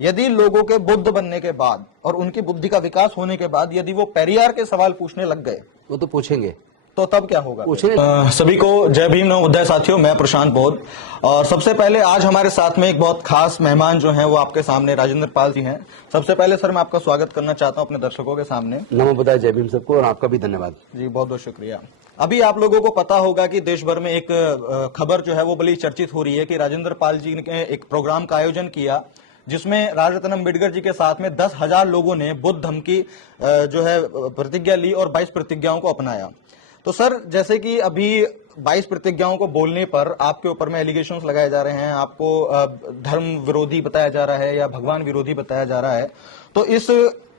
यदि लोगों के बुद्ध बनने के बाद और उनकी बुद्धि का विकास होने के बाद यदि वो पेरियार के सवाल पूछने लग गए, वो तो पूछेंगे, तो तब क्या होगा? पूछेंगे। सभी को जय भीम नवोदय साथियों, मैं प्रशांत बोध। और सबसे पहले आज हमारे साथ में एक बहुत खास मेहमान जो हैं वो आपके सामने राजेंद्र पाल जी हैं। सबसे पहले सर मैं आपका स्वागत करना चाहता हूं अपने दर्शकों के सामने। नमो बुद्धाय, जय भीम सबको, और आपका भी धन्यवाद जी, बहुत बहुत शुक्रिया। अभी आप लोगों को पता होगा कि देश भर में एक खबर जो है वो बड़ी चर्चित हो रही है कि राजेंद्र पाल जी ने एक प्रोग्राम का आयोजन किया जिसमें राजरत्न अम्बेडकर जी के साथ में 10,000 लोगों ने बुद्ध धम्म की जो है प्रतिज्ञा ली और 22 प्रतिज्ञाओं को अपनाया। तो सर, जैसे कि अभी 22 प्रतिज्ञाओं को बोलने पर आपके ऊपर में एलिगेशंस लगाए जा रहे हैं, आपको धर्म विरोधी बताया जा रहा है या भगवान विरोधी बताया जा रहा है, तो इस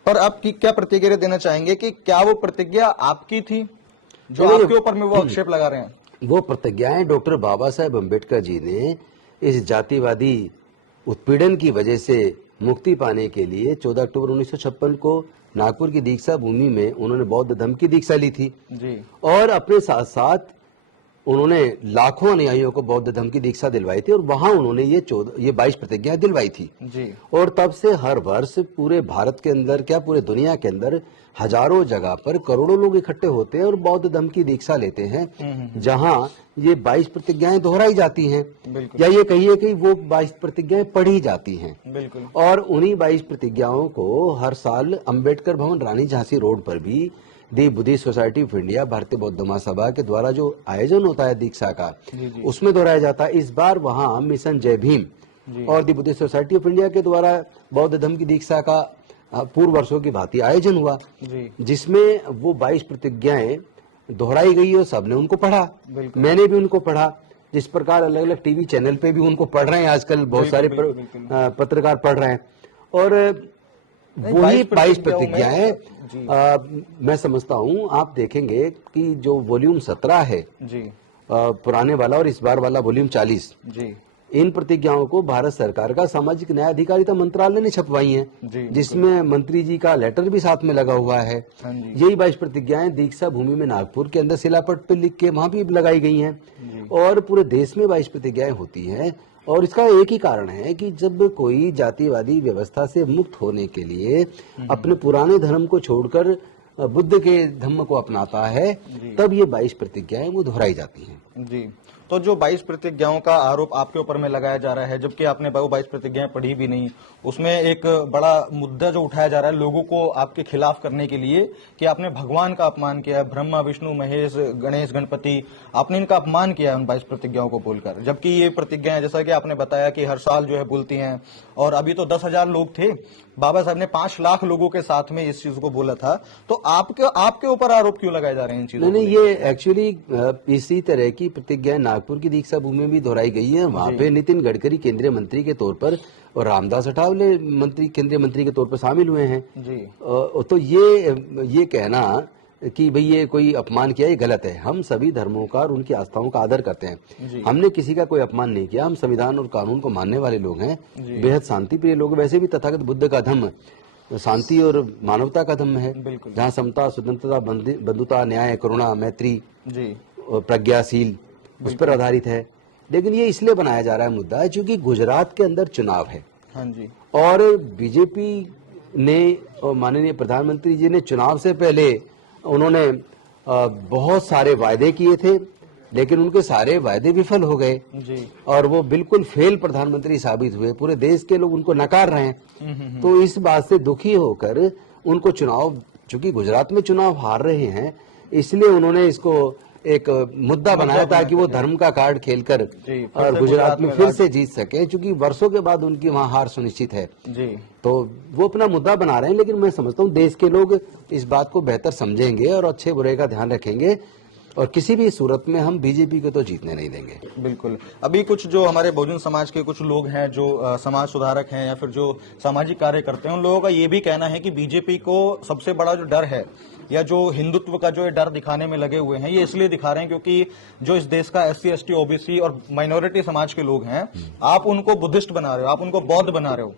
पर आप क्या प्रतिक्रिया देना चाहेंगे कि क्या वो प्रतिज्ञा आपकी थी जो आपके ऊपर में वो आक्षेप लगा रहे हैं? वो प्रतिज्ञाएं डॉक्टर बाबा साहेब अम्बेडकर जी ने इस जातिवादी उत्पीड़न की वजह से मुक्ति पाने के लिए 14 अक्टूबर 1956 को नागपुर की दीक्षा भूमि में उन्होंने बौद्ध धर्म की दीक्षा ली थी जी। और अपने साथ साथ उन्होंने लाखों अनुयायियों को बौद्ध धर्म की दीक्षा दिलवाई थी और वहां उन्होंने ये 22 प्रतिज्ञाएं दिलवाई थी जी। और तब से हर वर्ष पूरे भारत के अंदर, क्या पूरे दुनिया के अंदर हजारों जगह पर करोड़ों लोग इकट्ठे होते हैं और बौद्ध धर्म की दीक्षा लेते हैं, जहां ये 22 प्रतिज्ञाएं दोहराई जाती हैं, या ये कहिए कि वो 22 प्रतिज्ञाएं पढ़ी जाती हैं। बिल्कुल। और उन्हीं 22 प्रतिज्ञाओं को हर साल अंबेडकर भवन, रानी झांसी रोड पर भी दी बुद्धिस्ट सोसाइटी ऑफ इंडिया, भारतीय बौद्ध महासभा के द्वारा जो आयोजन होता है दीक्षा का, उसमें दोहराया जाता है। इस बार वहां मिशन जय भीम और दी बुद्धिस्ट सोसाइटी ऑफ इंडिया के द्वारा बौद्ध धर्म की दीक्षा का पूर्व वर्षों की भांति आयोजन हुआ, जिसमें वो 22 प्रतिज्ञाएं दोहराई गई और सबने उनको पढ़ा। मैंने भी उनको पढ़ा, जिस प्रकार अलग अलग टीवी चैनल पे भी उनको पढ़ रहे हैं आजकल बहुत सारे पत्रकार पढ़ रहे हैं। और वही 22 प्रतिज्ञाएं मैं समझता हूं, आप देखेंगे कि जो वॉल्यूम 17 है जी, पुराने वाला, और इस बार वाला वॉल्यूम 40 जी, इन प्रतिज्ञाओं को भारत सरकार का सामाजिक न्याय अधिकारिता मंत्रालय ने छपवाई हैं, जिसमें मंत्री जी का लेटर भी साथ में लगा हुआ है। यही 22 प्रतिज्ञाएं दीक्षा भूमि में नागपुर के अंदर शिलापट पर लिख के वहां भी लगाई गई हैं और पूरे देश में 22 प्रतिज्ञाएं होती हैं। और इसका एक ही कारण है कि जब कोई जातिवादी व्यवस्था से मुक्त होने के लिए अपने पुराने धर्म को छोड़कर बुद्ध के धर्म को अपनाता है, तब ये 22 प्रतिज्ञाएं वो दोहराई जाती हैं। जी। तो जो 22 प्रतिज्ञाओं का आरोप आपके ऊपर में लगाया जा रहा है, जबकि आपने वो 22 प्रतिज्ञाएं पढ़ी भी नहीं, उसमें एक बड़ा मुद्दा जो उठाया जा रहा है लोगों को आपके खिलाफ करने के लिए कि आपने भगवान का अपमान किया है, ब्रह्मा विष्णु महेश गणेश गणपति, आपने इनका अपमान किया है उन 22 प्रतिज्ञाओं को बोलकर। जबकि ये प्रतिज्ञाएं, जैसा कि आपने बताया कि हर साल जो है बोलती हैं, और अभी तो 10,000 लोग थे, बाबा साहब ने 5 लाख लोगों के साथ में इस चीज को बोला था, तो आपके ऊपर आरोप क्यों लगाए जा रहे हैं इन चीजों? नहीं, ये एक्चुअली इसी तरह की प्रतिज्ञाएं नागपुर की दीक्षा भूमि में भी दोहराई गई है। वहां पे नितिन गडकरी केंद्रीय मंत्री के तौर पर और रामदास अठावले केंद्रीय मंत्री के तौर पर शामिल हुए हैं जी। तो ये कहना कि भाई ये कोई अपमान किया, ये गलत है। हम सभी धर्मों का और उनकी आस्थाओं का आदर करते हैं, हमने किसी का कोई अपमान नहीं किया। हम संविधान और कानून को मानने वाले लोग हैं, बेहद शांति प्रिय लोग। वैसे भी तथागत बुद्ध का धर्म शांति और मानवता का धर्म है, जहाँ समता, स्वतंत्रता, बंधुता, न्याय, करुणा, मैत्री और प्रज्ञाशील उस पर आधारित है। लेकिन ये इसलिए बनाया जा रहा है मुद्दा क्योंकि गुजरात के अंदर चुनाव है। हाँ जी। और बीजेपी ने और माननीय प्रधानमंत्री जी ने चुनाव से पहले उन्होंने बहुत सारे वायदे किए थे, लेकिन उनके सारे वायदे विफल हो गए जी। और वो बिल्कुल फेल प्रधानमंत्री साबित हुए। पूरे देश के लोग उनको नकार रहे हैं। तो इस बात से दुखी होकर उनको चुनाव, चूंकि गुजरात में चुनाव हार रहे हैं, इसलिए उन्होंने इसको एक मुद्दा बनाया था कि वो धर्म का कार्ड खेलकर और गुजरात में फिर से जीत सके, क्योंकि वर्षों के बाद उनकी वहां हार सुनिश्चित है जी। तो वो अपना मुद्दा बना रहे हैं, लेकिन मैं समझता हूँ देश के लोग इस बात को बेहतर समझेंगे और अच्छे बुरे का ध्यान रखेंगे, और किसी भी सूरत में हम बीजेपी को तो जीतने नहीं देंगे। बिल्कुल। अभी कुछ जो हमारे बहुजन समाज के कुछ लोग हैं जो समाज सुधारक हैं या फिर जो सामाजिक कार्य करते हैं, उन लोगों का ये भी कहना है कि बीजेपी को सबसे बड़ा जो डर है या जो हिंदुत्व का जो डर दिखाने में लगे हुए हैं, ये इसलिए दिखा रहे हैं क्योंकि जो इस देश का SC ST OBC और माइनॉरिटी समाज के लोग हैं, आप उनको बुद्धिस्ट बना रहे हो, आप उनको बौद्ध बना रहे हो।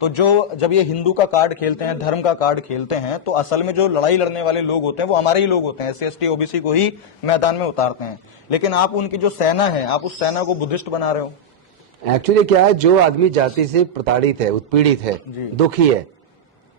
तो जो जब ये हिंदू का कार्ड खेलते हैं, धर्म का कार्ड खेलते हैं, तो असल में जो लड़ाई लड़ने वाले लोग होते हैं वो हमारे ही लोग होते हैं, SC ST OBC को ही मैदान में उतारते हैं। लेकिन आप उनकी जो सेना है, आप उस सेना को बुद्धिस्ट बना रहे हो। एक्चुअली क्या है, जो आदमी जाति से प्रताड़ित है, उत्पीड़ित है, जी। दुखी है,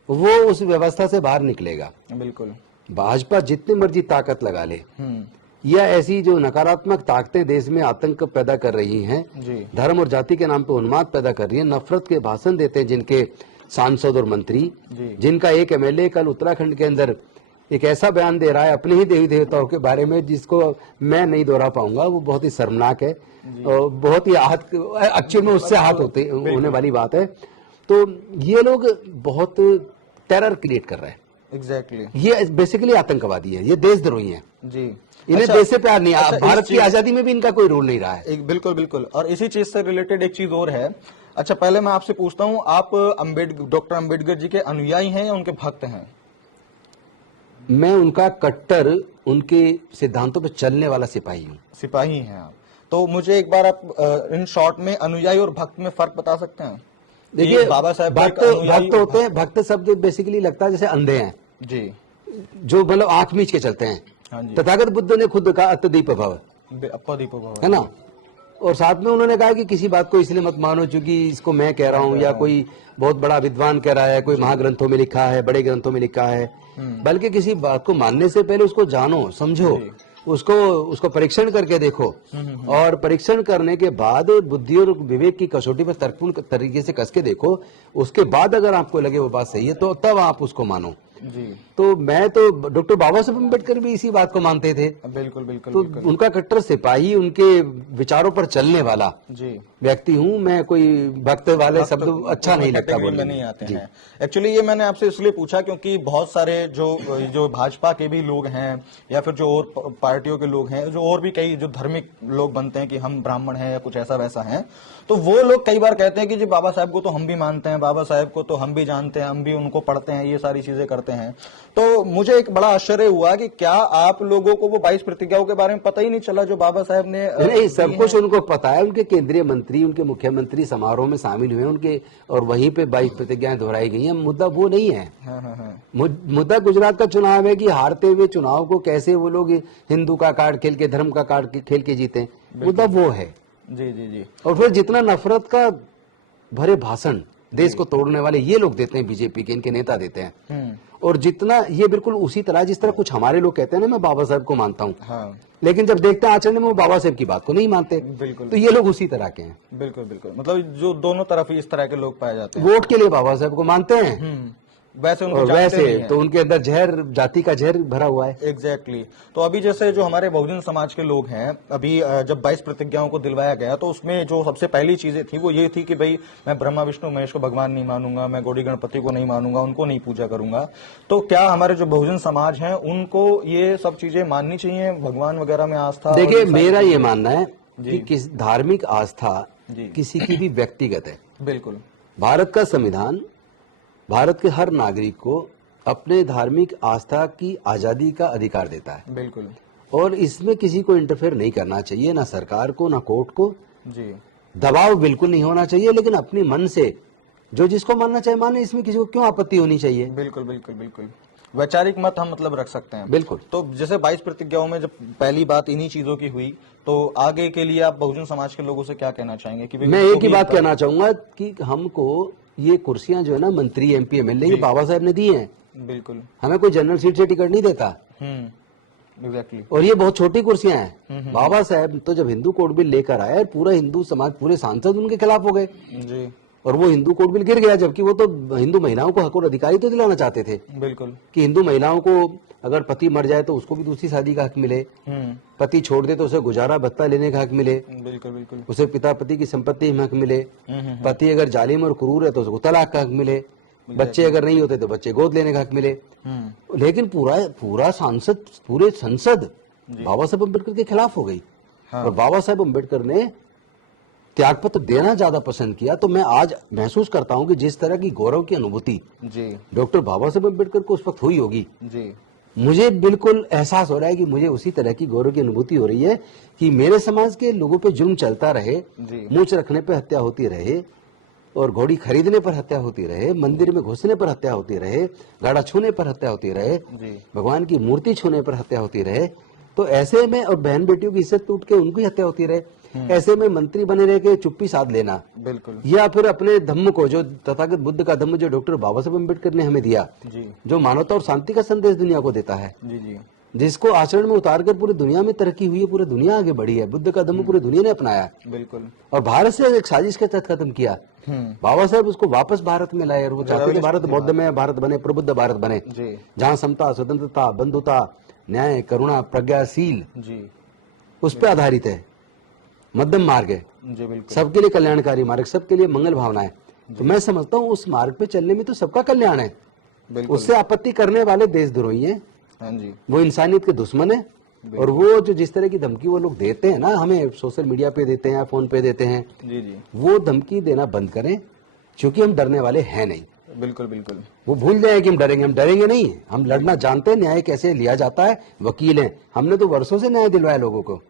वो उस व्यवस्था से बाहर निकलेगा। बिल्कुल। भाजपा जितनी मर्जी ताकत लगा ले, हम्म। या ऐसी जो नकारात्मक ताकतें देश में आतंक पैदा कर रही हैं, जी। धर्म और जाति के नाम पे उन्माद पैदा कर रही है, नफरत के भाषण देते हैं जिनके सांसद और मंत्री, जी। जिनका एक एमएलए कल उत्तराखंड के अंदर एक ऐसा बयान दे रहा है अपने ही देवी देवताओं के बारे में जिसको मैं नहीं दोहरा पाऊंगा, वो बहुत ही शर्मनाक है और बहुत ही आहत, एक्चुअल में उससे आहत होने वाली बात है। तो ये लोग बहुत टेरर क्रिएट कर रहे हैं। एग्जैक्टली। ये बेसिकली आतंकवादी है, ये देशद्रोही है, जी। इन्हें अच्छा, देश से प्यार नहीं है। अच्छा, भारत की आजादी में भी इनका कोई रोल नहीं रहा है। बिल्कुल बिल्कुल। और इसी चीज से रिलेटेड एक चीज और है। अच्छा, पहले मैं आपसे पूछता हूँ, आप डॉक्टर अंबेडकर जी के अनुयायी हैं या उनके भक्त हैं? मैं उनका कट्टर, उनके सिद्धांतों पर चलने वाला सिपाही हूँ। सिपाही हैं आप? तो मुझे एक बार आप इन शॉर्ट में अनुयायी और भक्त में फर्क बता सकते हैं? देखिए, बाबा साहब भक्त होते हैं, भक्त शब्द बेसिकली लगता है जैसे अंधे हैं जी, जो मतलब आंख मीच के चलते हैं। हाँ जी। तथागत बुद्ध ने खुद कहा अत्यदीप भव, है ना, और साथ में उन्होंने कहा कि किसी बात को इसलिए मत मानो क्योंकि इसको मैं कह रहा हूँ या कोई बहुत बड़ा विद्वान कह रहा है, कोई महाग्रंथों में लिखा है, बड़े ग्रंथों में लिखा है, बल्कि किसी बात को मानने से पहले उसको जानो, समझो, उसको परीक्षण करके देखो, और परीक्षण करने के बाद बुद्धि और विवेक की कसौटी पर तर्कपूर्ण तरीके से कस के देखो, उसके बाद अगर आपको लगे वो बात सही है तो तब आप उसको मानो जी। तो मैं तो डॉक्टर बाबा साहब अम्बेडकर भी इसी बात को मानते थे। बिल्कुल बिल्कुल। तो बिल्कुल। उनका कट्टर सिपाही, उनके विचारों पर चलने वाला जी व्यक्ति हूँ मैं। कोई भक्त वाले शब्द अच्छा नहीं लगता बोलने में नहीं आते हैं। एक्चुअली ये मैंने आपसे इसलिए पूछा क्योंकि बहुत सारे जो भाजपा के भी लोग हैं या फिर जो और पार्टियों के लोग हैं, जो और भी कई जो धार्मिक लोग बनते हैं कि हम ब्राह्मण हैं या कुछ ऐसा वैसा है, तो वो लोग कई बार कहते हैं कि जी बाबा साहब को तो हम भी मानते हैं, बाबा साहब को तो हम भी जानते हैं, हम भी उनको पढ़ते हैं, ये सारी चीजें करते हैं। तो मुझे एक बड़ा आश्चर्य हुआ कि क्या आप लोगों को वो 22 प्रतिज्ञाओं के बारे में पता ही नहीं चला जो बाबा साहब ने? नहीं, सब कुछ उनको पता है। उनके केंद्रीय मंत्री, उनके मुख्यमंत्री समारोह में शामिल हुए उनके, और वहीं पे 22 प्रतिज्ञाएं दोहराई गई हैं। मुद्दा वो नहीं है। मुद्दा गुजरात का चुनाव है कि हारते हुए चुनाव को कैसे वो लोग हिंदू का कार्ड खेल के, धर्म का कार्ड खेल के जीते। मुद्दा वो है। जी जी जी। और फिर जितना नफरत का भरे भाषण देश को तोड़ने वाले ये लोग देते हैं, बीजेपी के इनके नेता देते हैं, और जितना ये बिल्कुल उसी तरह जिस तरह कुछ हमारे लोग कहते हैं ना, मैं बाबा साहब को मानता हूँ, हाँ, लेकिन जब देखते हैं आचरण में वो बाबा साहब की बात को नहीं मानते। बिल्कुल। तो ये लोग उसी तरह के हैं। बिल्कुल बिल्कुल। मतलब जो दोनों तरफ ही इस तरह के लोग पाए जाते हैं। वोट के लिए बाबा साहब को मानते हैं, वैसे उनको और जानते वैसे नहीं हैं। तो उनके अंदर जहर, जाति का जहर भरा हुआ है। एग्जैक्टली। तो अभी जैसे जो हमारे बहुजन समाज के लोग हैं, अभी जब 22 प्रतिज्ञाओं को दिलवाया गया तो उसमें जो सबसे पहली चीजें थी वो ये थी कि भाई मैं ब्रह्मा विष्णु महेश को भगवान नहीं मानूंगा, मैं गौड़ी गणपति को नहीं मानूंगा, उनको नहीं पूजा करूंगा। तो क्या हमारे जो बहुजन समाज है उनको ये सब चीजें माननी चाहिए, भगवान वगैरह में आस्था? देखिए, मेरा ये मानना है कि किस धार्मिक आस्था जी। किसी की भी व्यक्तिगत है। बिल्कुल। भारत का संविधान भारत के हर नागरिक को अपने धार्मिक आस्था की आजादी का अधिकार देता है। बिल्कुल। और इसमें किसी को इंटरफेयर नहीं करना चाहिए, ना सरकार को, ना कोर्ट को। जी। दबाव बिल्कुल नहीं होना चाहिए, लेकिन अपने मन से जो जिसको मानना चाहे माने, इसमें किसी को क्यों आपत्ति होनी चाहिए? बिल्कुल बिल्कुल बिल्कुल। वैचारिक मत हम मतलब रख सकते हैं। बिल्कुल। तो जैसे 22 प्रतिज्ञाओं में जब पहली बात इन्हीं चीजों की हुई, तो आगे के लिए आप बहुजन समाज के लोगों से क्या कहना चाहेंगे? कि मैं एक ही बात कहना चाहूंगा कि हमको ये कुर्सियां जो है ना, मंत्री, एमपी, एमएलए, ये बाबा साहब ने दी हैं। बिल्कुल। हमें कोई जनरल सीट से टिकट नहीं देता। एग्जैक्टली। और ये बहुत छोटी कुर्सियां हैं। बाबा साहब तो जब हिंदू कोड बिल लेकर आए, पूरा हिंदू समाज, पूरे सांसद उनके खिलाफ हो गए जी। और वो हिंदू कोड बिल गिर गया, जबकि वो तो हिंदू महिलाओं को हक और अधिकारी तो दिलाना चाहते थे। बिल्कुल। कि हिंदू महिलाओं को अगर पति मर जाए तो उसको भी दूसरी शादी का हक मिले, पति छोड़ दे तो उसे गुजारा भत्ता लेने का हक मिले, बिल्कुल बिल्कुल, उसे पिता पति की संपत्ति में हक मिले, पति अगर जालिम और क्रूर है तो उसको तलाक का हक मिले, बच्चे अगर नहीं होते तो बच्चे गोद लेने का हक मिले। लेकिन पूरा सांसद, पूरे संसद बाबा साहब अम्बेडकर के खिलाफ हो गई। और बाबा साहब अम्बेडकर ने त्यागपत्र देना ज्यादा पसंद किया। तो मैं आज महसूस करता हूं कि जिस तरह की गौरव की अनुभूति डॉक्टर बाबा साहब अम्बेडकर को उस वक्त हुई होगी, मुझे बिल्कुल एहसास हो रहा है कि मुझे उसी तरह की गौरव की अनुभूति हो रही है कि मेरे समाज के लोगों पे जुल्म चलता रहे, मूंछ रखने पे हत्या होती रहे, और घोड़ी खरीदने पर हत्या होती रहे, मंदिर में घुसने पर हत्या होती रहे, गाड़ा छूने पर हत्या होती रहे, भगवान की मूर्ति छूने पर हत्या होती रहे, तो ऐसे में, और बहन बेटियों की इज्जत टूट के उनकी हत्या होती रहे, ऐसे में मंत्री बने रह के चुप्पी साध लेना, बिल्कुल, या फिर अपने धम्म को, जो तथागत बुद्ध का धम्म जो डॉक्टर बाबा साहब अम्बेडकर ने हमें दिया, जी जो मानवता और शांति का संदेश दुनिया को देता है, जी जी जिसको आचरण में उतारकर पूरी दुनिया में तरक्की हुई है, पूरी दुनिया आगे बढ़ी है, बुद्ध का धम्म पूरी दुनिया ने अपनाया, बिल्कुल, और भारत से एक साजिश के तहत खत्म किया। बाबा साहब उसको वापस भारत में लाए, और वो चाहते थे भारत बौद्ध में भारत बने, प्रबुद्ध भारत बने, जी जहाँ समता, स्वतंत्रता, बंधुता, न्याय, करुणा, प्रज्ञाशील जी उस पर आधारित है, मध्यम मार्ग है, जी बिल्कुल, सबके लिए कल्याणकारी मार्ग, सबके लिए मंगल भावना है। तो मैं समझता हूँ उस मार्ग पे चलने में तो सबका कल्याण है। बिल्कुल, उससे आपत्ति करने वाले देशद्रोही हैं, हाँ जी, वो इंसानियत के दुश्मन है। और वो जो जिस तरह की धमकी वो लोग देते हैं ना, हमें सोशल मीडिया पे देते हैं, फोन पे देते हैं, जी जी वो धमकी देना बंद करें, क्योंकि हम डरने वाले हैं नहीं। बिल्कुल, बिल्कुल, वो भूल जाए कि हम डरेंगे नहीं, हम लड़ना जानते हैं, न्याय कैसे लिया जाता है, वकील हैं, हमने तो वर्षों से न्याय दिलवाया लोगों को।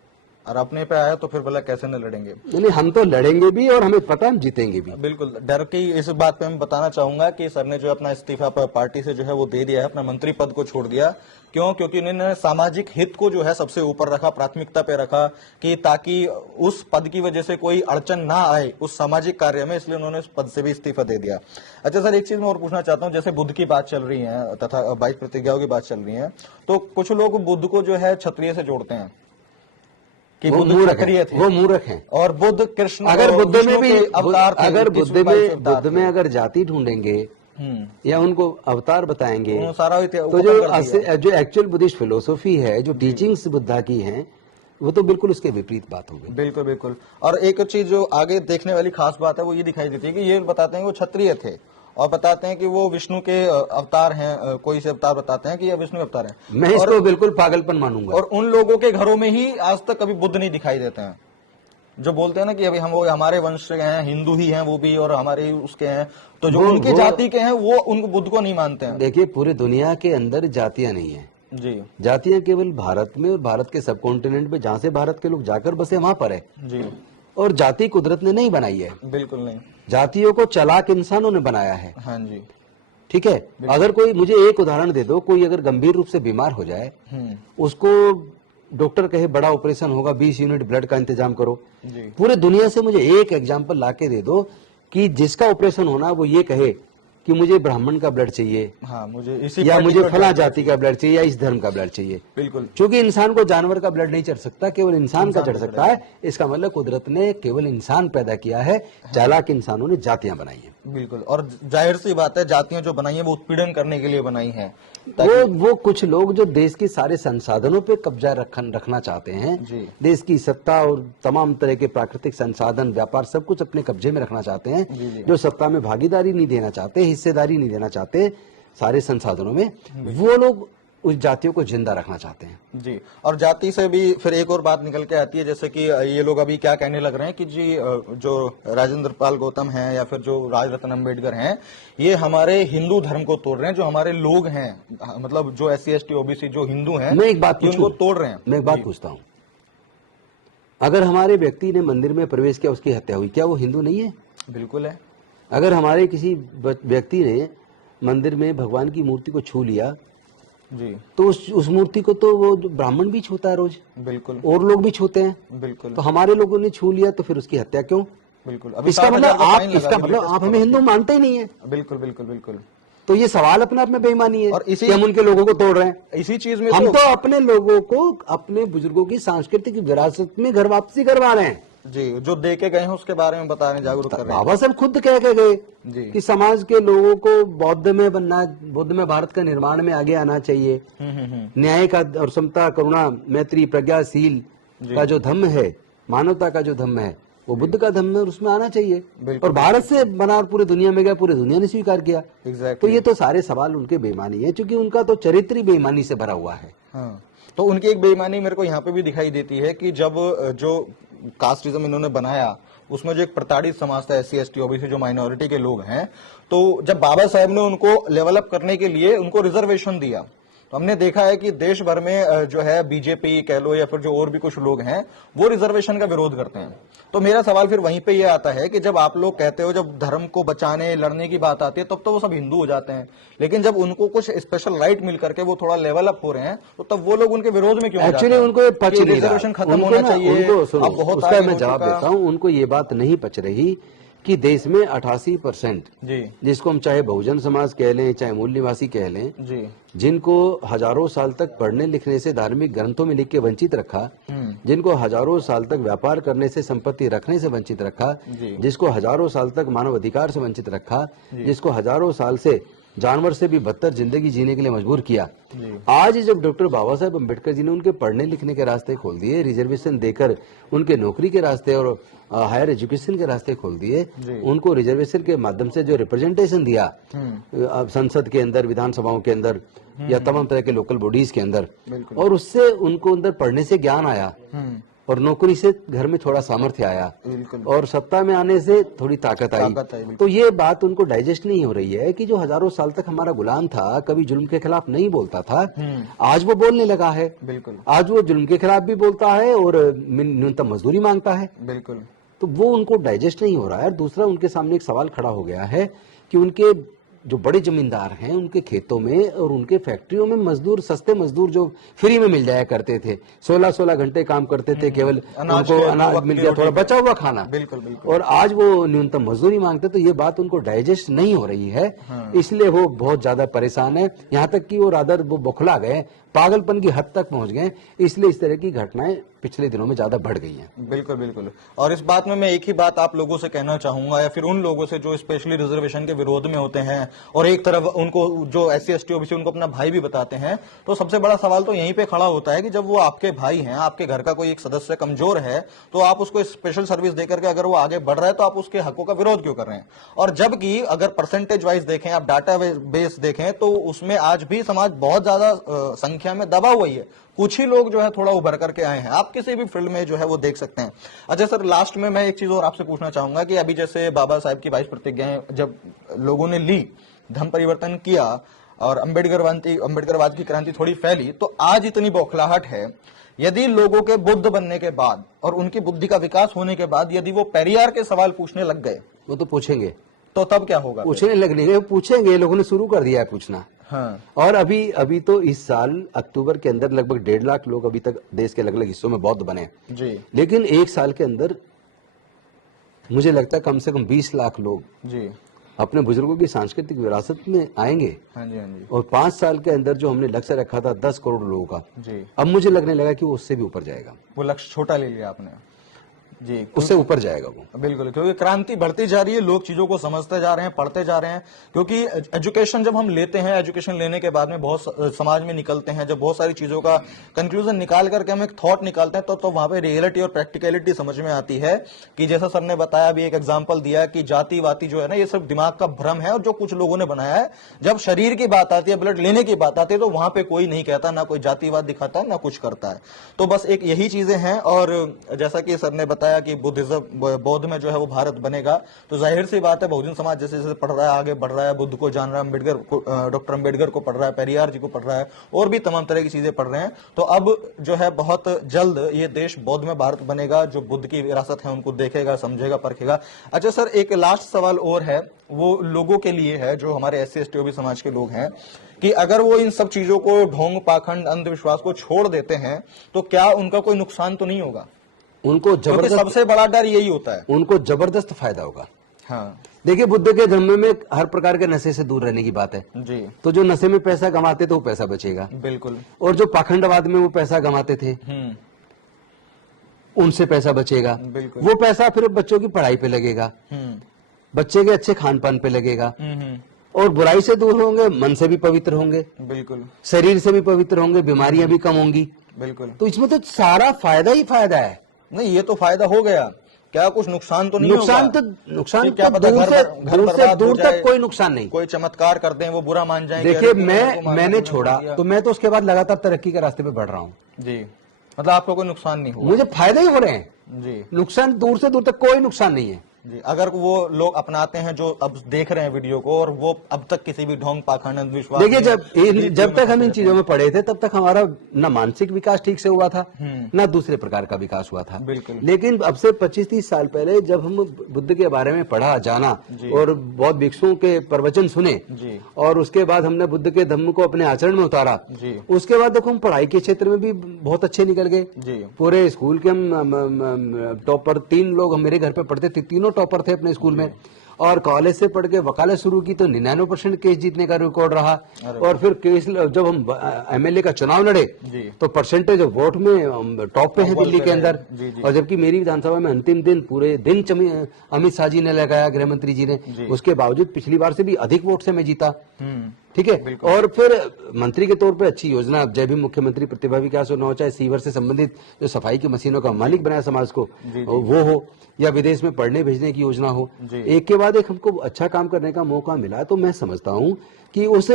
और अपने पे आया तो फिर भला कैसे न लड़ेंगे। नहीं, हम तो लड़ेंगे भी, और हमें पता है हम जीतेंगे भी। बिल्कुल, डर की इस बात पे मैं बताना चाहूंगा कि सर ने जो अपना इस्तीफा पार्टी से जो है वो दे दिया है, अपना मंत्री पद को छोड़ दिया। क्यों? क्योंकि उन्होंने सामाजिक हित को जो है सबसे ऊपर रखा, प्राथमिकता पे रखा, कि ताकि उस पद की वजह से कोई अड़चन ना आए उस सामाजिक कार्य में, इसलिए उन्होंने उस पद से भी इस्तीफा दे दिया। अच्छा सर, एक चीज मैं और पूछना चाहता हूँ, जैसे बुद्ध की बात चल रही है तथा 22 प्रतिज्ञाओं की बात चल रही है, तो कुछ लोग बुद्ध को जो है क्षत्रिय से जोड़ते हैं कि वो बुद्ध मूर्ख क्षत्रिय है, थे, वो मूर्ख है। और बुद्ध कृष्ण, अगर और बुद्ध में विष्णु भी, के अवतार थे, अगर 21 बुद्ध बाईस अवतार बुद्ध में थे। अगर जाति ढूंढेंगे या उनको अवतार बताएंगे, उन्होंने सारा तो जो एक्चुअल बुद्धिस्ट फिलोसफी है, जो टीचिंग्स बुद्धा की हैं, वो तो बिल्कुल उसके विपरीत बात हो गई। बिल्कुल बिल्कुल। और एक चीज जो आगे देखने वाली खास बात है वो ये दिखाई देती है कि ये बताते हैं कि वो क्षत्रिय थे, और बताते हैं कि वो विष्णु के अवतार हैं, कोई से अवतार बताते हैं कि ये विष्णु अवतार हैं। मैं इसको बिल्कुल पागलपन मानूंगा। और उन लोगों के घरों में ही आज तक कभी बुद्ध नहीं दिखाई देते हैं, जो बोलते हैं ना कि अभी हम वो हमारे वंश के हैं, हिंदू ही हैं वो भी, और हमारे उसके हैं, तो जो उनकी जाति के हैं वो उनको बुद्ध को नहीं मानते हैं। देखिए, पूरी दुनिया के अंदर जातियां नहीं है जी, जातियां केवल भारत में और भारत के सब कॉन्टिनेंट पे, जहां से भारत के लोग जाकर बसे वहां पर है। जी, और जाति कुदरत ने नहीं बनाई है, बिल्कुल नहीं, जातियों को चालाक इंसानों ने बनाया है। हाँ जी, ठीक है, अगर कोई, मुझे एक उदाहरण दे दो, कोई अगर गंभीर रूप से बीमार हो जाए, उसको डॉक्टर कहे बड़ा ऑपरेशन होगा, 20 यूनिट ब्लड का इंतजाम करो, जी, पूरे दुनिया से मुझे एक एग्जाम्पल लाके दे दो कि जिसका ऑपरेशन होना वो ये कहे कि मुझे ब्राह्मण का ब्लड चाहिए, हाँ मुझे इसी या मुझे particular फला जाति जाति का ब्लड चाहिए, या इस धर्म का ब्लड चाहिए। बिल्कुल, क्योंकि इंसान को जानवर का ब्लड नहीं चढ़ सकता, केवल इंसान का चढ़ सकता है। इसका मतलब कुदरत ने केवल इंसान पैदा किया है, चालाक इंसानों ने जातियां बनाई हैं। बिल्कुल। और जाहिर सी बात है, जातियां जो बनाई है वो उत्पीड़न करने के लिए बनाई हैं। वो कुछ लोग जो देश के सारे संसाधनों पे कब्जा रखना चाहते हैं, जी, देश की सत्ता और तमाम तरह के प्राकृतिक संसाधन, व्यापार, सब कुछ अपने कब्जे में रखना चाहते हैं, जी, जी। जो सत्ता में भागीदारी नहीं देना चाहते, हिस्सेदारी नहीं देना चाहते सारे संसाधनों में, वो लोग उस जातियों को जिंदा रखना चाहते हैं। जी। और जाति से भी फिर एक और बात निकल के आती है, जैसे कि ये लोग अभी क्या कहने लग रहे हैं कि जी जो राजेंद्र पाल गौतम हैं या फिर जो राजरत्न अम्बेडकर हैं, ये हमारे हिंदू धर्म को तोड़ रहे हैं, जो हमारे लोग हैं, मतलब जो SC ST OBC जो हिंदू हैं, मैं एक बात ये पूछूं? उनको तोड़ रहे हैं। मैं एक बात पूछता हूं, अगर हमारे व्यक्ति ने मंदिर में प्रवेश किया, उसकी हत्या हुई, क्या वो हिंदू नहीं है? बिल्कुल है। अगर हमारे किसी व्यक्ति ने मंदिर में भगवान की मूर्ति को छू लिया, जी, तो उस मूर्ति को तो वो जो ब्राह्मण भी छूता है रोज, बिल्कुल, और लोग भी छूते हैं, बिल्कुल, तो हमारे लोगों ने छू लिया तो फिर उसकी हत्या क्यों? बिल्कुल। अभी इसका 60,000 मतलब का आप फाइन लगा इसका मतलब आप हमें हिंदू मानते ही नहीं है। बिल्कुल बिल्कुल बिल्कुल। तो ये सवाल अपने आप में बेईमानी है, और इसी कि हम उनके लोगों को तोड़ रहे हैं। इसी चीज में हम तो अपने लोगों को, अपने बुजुर्गों की सांस्कृतिक विरासत में घर वापसी करवा रहे हैं। जी, जो दे के गए हैं उसके बारे में बता रहे हैं, जागरूक कर रहे हैं। बाबा साहब खुद कह के गए जी, कि समाज के लोगों को बौद्ध में बनना, बौद्ध में भारत का निर्माण में आगे आना चाहिए। न्याय का और समता, करुणा, मैत्री, प्रज्ञाशील का जो धम्म है, मानवता का जो धम्म है, वो बुद्ध का धम्म है, और उसमें आना चाहिए। बिल्कुल। और भारत से बना और पूरी दुनिया में गया, पूरी दुनिया ने स्वीकार किया। तो एग्जैक्टली। ये तो सारे सवाल उनके बेईमानी है, क्योंकि उनका तो चरित्र ही बेईमानी से भरा हुआ है। हाँ, तो उनकी एक बेईमानी मेरे को यहाँ पे भी दिखाई देती है कि जब जो कास्टिज्म इन्होंने बनाया, उसमें जो एक प्रताड़ित समाज था, SC ST OBC जो माइनॉरिटी के लोग हैं, तो जब बाबा साहब ने उनको लेवल अप करने के लिए उनको रिजर्वेशन दिया, तो हमने देखा है कि देश भर में जो है बीजेपी कह लो या फिर जो और भी कुछ लोग हैं वो रिजर्वेशन का विरोध करते हैं। तो मेरा सवाल फिर वहीं पे ये आता है कि जब आप लोग कहते हो जब धर्म को बचाने लड़ने की बात आती है तब तो वो सब हिंदू हो जाते हैं, लेकिन जब उनको कुछ स्पेशल राइट मिल करके वो थोड़ा लेवल अप हो रहे हैं तो तब वो लोग उनके विरोध में क्यों हो जाते हैं? एक्चुअली उनको ये पच नहीं रहा, रिजर्वेशन खत्म उनको होना ना, चाहिए, उनको सुनो, अब बहुत उसका आगे मैं हो जवाब चुका। देता हूँ। उनको ये बात नहीं पच रही कि देश में 88% जी जिसको हम चाहे बहुजन समाज कह लें चाहे मूल निवासी कह लें, जी जिनको हजारों साल तक पढ़ने लिखने से धार्मिक ग्रंथों में लिख के वंचित रखा, जिनको हजारों साल तक व्यापार करने से संपत्ति रखने से वंचित रखा, जी। जिसको हजारों साल तक मानव अधिकार से वंचित रखा, जिसको हजारों साल से जानवर से भी बदतर जिंदगी जीने के लिए मजबूर किया, आज जब डॉक्टर बाबा साहेब अम्बेडकर जी ने उनके पढ़ने लिखने के रास्ते खोल दिए, रिजर्वेशन देकर उनके नौकरी के रास्ते और हायर एजुकेशन के रास्ते खोल दिए, उनको रिजर्वेशन के माध्यम से जो रिप्रेजेंटेशन दिया संसद के अंदर, विधानसभाओं के अंदर या तमाम तरह के लोकल बॉडीज के अंदर, और उससे उनको अंदर पढ़ने से ज्ञान आया और नौकरी से घर में थोड़ा सामर्थ्य आया और सत्ता में आने से थोड़ी ताकत आई। तो ये बात उनको डाइजेस्ट नहीं हो रही है कि जो हजारों साल तक हमारा गुलाम था, कभी जुल्म के खिलाफ नहीं बोलता था, आज वो बोलने लगा है। बिल्कुल। आज वो जुल्म के खिलाफ भी बोलता है और न्यूनतम मजदूरी मांगता है। बिल्कुल। तो वो उनको डाइजेस्ट नहीं हो रहा है। और दूसरा, उनके सामने एक सवाल खड़ा हो गया है कि उनके जो बड़े जमींदार हैं, उनके खेतों में और उनके फैक्ट्रियों में मजदूर, सस्ते मजदूर जो फ्री में मिल जाया करते थे, 16-16 घंटे काम करते थे, केवल उनको अनाज मिल गया, थोड़ा बचा हुआ खाना। बिल्कुल बिल्कुल। और आज वो न्यूनतम मजदूरी मांगते, तो ये बात उनको डाइजेस्ट नहीं हो रही है, इसलिए वो बहुत ज्यादा परेशान है। यहाँ तक कि वो रादर वो बौखला गए, पागलपन की हद तक पहुंच गए, इसलिए इस तरह की घटनाएं पिछले दिनों में ज्यादा बढ़ गई हैं। बिल्कुल बिल्कुल। और इस बात में मैं एक ही बात आप लोगों से कहना चाहूंगा, या फिर उन लोगों से जो स्पेशली रिजर्वेशन के विरोध में होते हैं और एक तरफ उनको जो SC ST OBC उनको अपना भाई भी बताते हैं, तो सबसे बड़ा सवाल तो यहीं पे खड़ा होता है कि जब वो आपके भाई हैं, आपके घर का कोई एक सदस्य कमजोर है, तो आप उसको स्पेशल सर्विस देकर के अगर वो आगे बढ़ रहा है तो आप उसके हकों का विरोध क्यों कर रहे हैं? और जबकि अगर परसेंटेज वाइज देखें, आप डाटा बेस देखें, तो उसमें आज भी समाज बहुत ज्यादा संख्या में दबा हुआ ही है। कुछ ही लोग जो है थोड़ा उभर करके आए हैं, आप किसी भी फील्ड में जो है वो देख सकते हैं। अच्छा सर, लास्ट में मैं एक चीज और आपसे पूछना चाहूंगा कि अभी जैसे बाबा साहब की 22 प्रतिज्ञाएं जब लोगों ने ली, धर्म परिवर्तन किया और अम्बेडकरवाद की क्रांति थोड़ी फैली, तो आज इतनी बौखलाहट है। यदि लोगों के बुद्ध बनने के बाद और उनकी बुद्धि का विकास होने के बाद यदि वो पेरियार के सवाल पूछने लग गए, वो तो पूछेंगे, तो तब क्या होगा? पूछने लगने, पूछेंगे, लोगों ने शुरू कर दिया है पूछना। हाँ। और अभी तो इस साल अक्टूबर के अंदर लगभग 1.5 लाख लोग अभी तक देश के अलग अलग हिस्सों में बौद्ध बने जी। लेकिन एक साल के अंदर मुझे लगता है कम से कम 20 लाख लोग जी अपने बुजुर्गों की सांस्कृतिक विरासत में आएंगे। हाँ जी, हाँ जी। और 5 साल के अंदर जो हमने लक्ष्य रखा था 10 करोड़ लोगों का, जी, अब मुझे लगने लगा कि वो उससे भी ऊपर जाएगा। वो लक्ष्य छोटा ले लिया आपने जी, उससे ऊपर जाएगा वो। बिल्कुल, क्योंकि क्रांति बढ़ती जा रही है, लोग चीजों को समझते जा रहे हैं, पढ़ते जा रहे हैं। क्योंकि एजुकेशन जब हम लेते हैं, एजुकेशन लेने के बाद में बहुत समाज में निकलते हैं, जब बहुत सारी चीजों का कंक्लूजन निकाल करके हम एक थॉट निकालते हैं, तो वहां पे रियलिटी और प्रैक्टिकलिटी समझ में आती है कि जैसा सर ने बताया, अभी एक एग्जाम्पल दिया कि जाति वाति जो है ना, ये सब दिमाग का भ्रम है और जो कुछ लोगों ने बनाया है। जब शरीर की बात आती है, ब्लड लेने की बात आती है, तो वहां पे कोई नहीं कहता, ना कोई जातिवाद दिखाता है, ना कुछ करता है। तो बस एक यही चीजें हैं। और जैसा कि सर ने बताया कि बुद्धिज्म, बौद्ध में जो है वो भारत बनेगा, तो जाहिर सी बात है बहुजन समाज जैसे जैसे पढ़ रहा है, आगे बढ़ रहा है, बुद्ध को जान रहा है, अम्बेडकर को, डॉक्टर अम्बेडकर को पढ़ रहा है, पेरियार जी को पढ़ रहा है, और भी तमाम तरह की चीजें पढ़ रहे हैं। तो अब जो है बहुत जल्द ये देश बौद्ध में भारत बनेगा, जो बुद्ध की विरासत है उनको देखेगा, समझेगा, परखेगा। अच्छा सर, एक लास्ट सवाल और है, वो लोगों के लिए है जो हमारे SC ST OBC समाज के लोग हैं, कि अगर वो इन सब चीजों को, ढोंग पाखंड अंधविश्वास को छोड़ देते हैं, तो क्या उनका कोई नुकसान तो नहीं होगा? उनको जबरदस्त, सबसे बड़ा डर यही होता है, उनको जबरदस्त फायदा होगा। हाँ। देखिए, बुद्ध के धर्म में हर प्रकार के नशे से दूर रहने की बात है जी। तो जो नशे में पैसा कमाते थे वो पैसा बचेगा, बिल्कुल। और जो पाखंडवाद में वो पैसा कमाते थे उनसे पैसा बचेगा, बिल्कुल। वो पैसा फिर बच्चों की पढ़ाई पे लगेगा, बच्चे के अच्छे खान पान पे लगेगा, और बुराई से दूर होंगे, मन से भी पवित्र होंगे, बिल्कुल, शरीर से भी पवित्र होंगे, बीमारियां भी कम होंगी। बिल्कुल। तो इसमें तो सारा फायदा ही फायदा है। नहीं, ये तो फायदा हो गया, क्या कुछ नुकसान तो नहीं नुकसान होगा? नुकसान क्या तो पता दूर से दूर हो जाए, तक कोई नुकसान नहीं। कोई चमत्कार कर दें, वो बुरा मान जाएंगे। देखिए, मैंने छोड़ा तो मैं तो उसके बाद लगातार तरक्की के रास्ते पे बढ़ रहा हूँ जी। मतलब आपको कोई नुकसान नहीं हुआ? मुझे फायदे ही हो रहे हैं जी। नुकसान दूर से दूर तक कोई नुकसान नहीं है जी, अगर वो लोग अपनाते हैं जो अब देख रहे हैं वीडियो को, और वो अब तक किसी भी ढोंग पाखंड अंधविश्वास, देखिए, रीतियों जब में तक फंसे हम इन रहते चीजों हैं। में पड़े थे तब तक हमारा ना मानसिक विकास ठीक से हुआ था, ना दूसरे प्रकार का विकास हुआ था। बिल्कुल। लेकिन अब से 25-30 साल पहले जब हम बुद्ध के बारे में पढ़ा, जाना और बहुत भिक्षुओं के प्रवचन सुने, जी और उसके बाद हमने बुद्ध के धम्म को अपने आचरण में उतारा, जी उसके बाद देखो हम पढ़ाई के क्षेत्र में भी बहुत अच्छे निकल गए। जी पूरे स्कूल के हम टॉपर, 3 लोग हम मेरे घर पे पढ़ते थे, तीनों टॉपर थे अपने स्कूल में। और कॉलेज से पढ़ के वकालत शुरू की तो 99% केस जीतने का रिकॉर्ड रहा। और फिर केस जब हम एमएलए का चुनाव लड़े जी। तो परसेंटेज ऑफ वोट में हम टॉप पे हैं दिल्ली के अंदर। जी, जी। और जबकि मेरी विधानसभा में अंतिम दिन पूरे दिन अमित शाह जी ने लगाया, गृह मंत्री जी ने, उसके बावजूद पिछली बार से भी अधिक वोट से मैं जीता। ठीक है। और फिर मंत्री के तौर पे अच्छी योजना, जय भीम मुख्यमंत्री प्रतिभा विकास योजना हो, चाहे सीवर से संबंधित जो सफाई की मशीनों का मालिक बनाया समाज को, वो हो, या विदेश में पढ़ने भेजने की योजना हो, एक के बाद एक हमको अच्छा काम करने का मौका मिला। तो मैं समझता हूं कि उस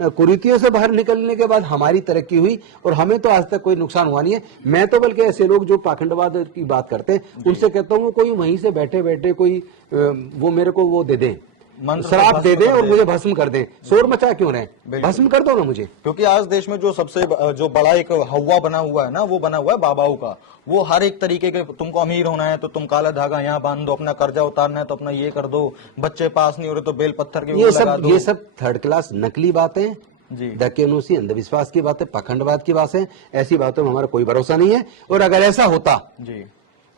कुरीतियों से बाहर निकलने के बाद हमारी तरक्की हुई, और हमें तो आज तक कोई नुकसान हुआ नहीं है। मैं तो बल्कि ऐसे लोग जो पाखंडवाद की बात करते हैं उनसे कहता हूँ कोई वहीं से बैठे बैठे कोई वो मेरे को वो दे दें, शराब दे दें और मुझे भस्म कर दें। शोर मचा क्यों रहे, भस्म कर दो ना मुझे। क्योंकि आज देश में जो सबसे जो बड़ा एक हवा बना हुआ है ना, वो बना हुआ है बाबाओं का। वो हर एक तरीके के, तुमको अमीर होना है तो तुम काला धागा यहाँ बांध दो, अपना कर्जा उतारना है तो अपना ये कर दो, बच्चे पास नहीं हो रहे तो बेल पत्थर के वो लगा दो। ये सब थर्ड क्लास नकली बातें जी, दकियानूसी अंधविश्वास की बातें, पाखंडवाद की बातें, ऐसी बातों में हमारा कोई भरोसा नहीं है। और अगर ऐसा होता, जी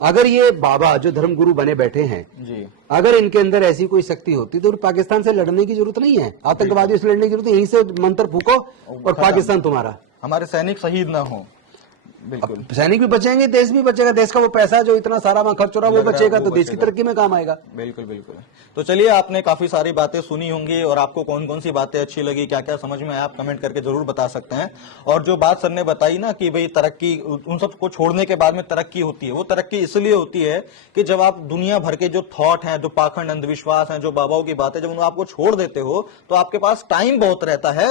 अगर ये बाबा जो धर्मगुरु बने बैठे हैं, जी, अगर इनके अंदर ऐसी कोई शक्ति होती तो पाकिस्तान से लड़ने की जरूरत नहीं है, आतंकवादियों से लड़ने की जरूरत है। यहीं से मंत्र फूको और पाकिस्तान तुम्हारा। हमारे सैनिक शहीद ना हो। बिल्कुल, सैनिक भी बचेंगे, देश भी बचेगा, देश का वो पैसा जो इतना सारा वहां खर्च हो रहा है वो बचेगा, तो देश की तरक्की में काम आएगा। बिल्कुल बिल्कुल। तो चलिए, आपने काफी सारी बातें सुनी होंगी, और आपको कौन कौन सी बातें अच्छी लगी, क्या क्या समझ में आया, आप कमेंट करके जरूर बता सकते हैं। और जो बात सर ने बताई ना कि भाई तरक्की, उन सबको छोड़ने के बाद में तरक्की होती है, वो तरक्की इसलिए होती है कि जब आप दुनिया भर के जो थॉट हैं, जो पाखंड अंधविश्वास हैं, जो बाबाओं की बातें, जब उनको आपको छोड़ देते हो तो आपके पास टाइम बहुत रहता है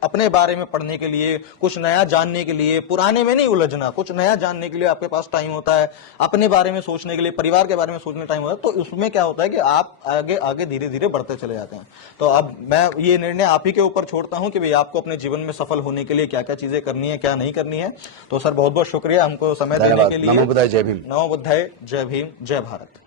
अपने बारे में पढ़ने के लिए, कुछ नया जानने के लिए, पुराने में नहीं उलझना, कुछ नया जानने के लिए आपके पास टाइम होता है, अपने बारे में सोचने के लिए, परिवार के बारे में सोचने टाइम होता है। तो उसमें क्या होता है कि आप आगे आगे धीरे धीरे बढ़ते चले जाते हैं। तो अब मैं ये निर्णय आप ही के ऊपर छोड़ता हूं कि भाई आपको अपने जीवन में सफल होने के लिए क्या क्या चीजें करनी है, क्या नहीं करनी है। तो सर बहुत बहुत शुक्रिया हमको समय देने के लिए। नमो बुद्धाय, जय भीम। नमो बुद्धाय, जय भीम, जय भारत।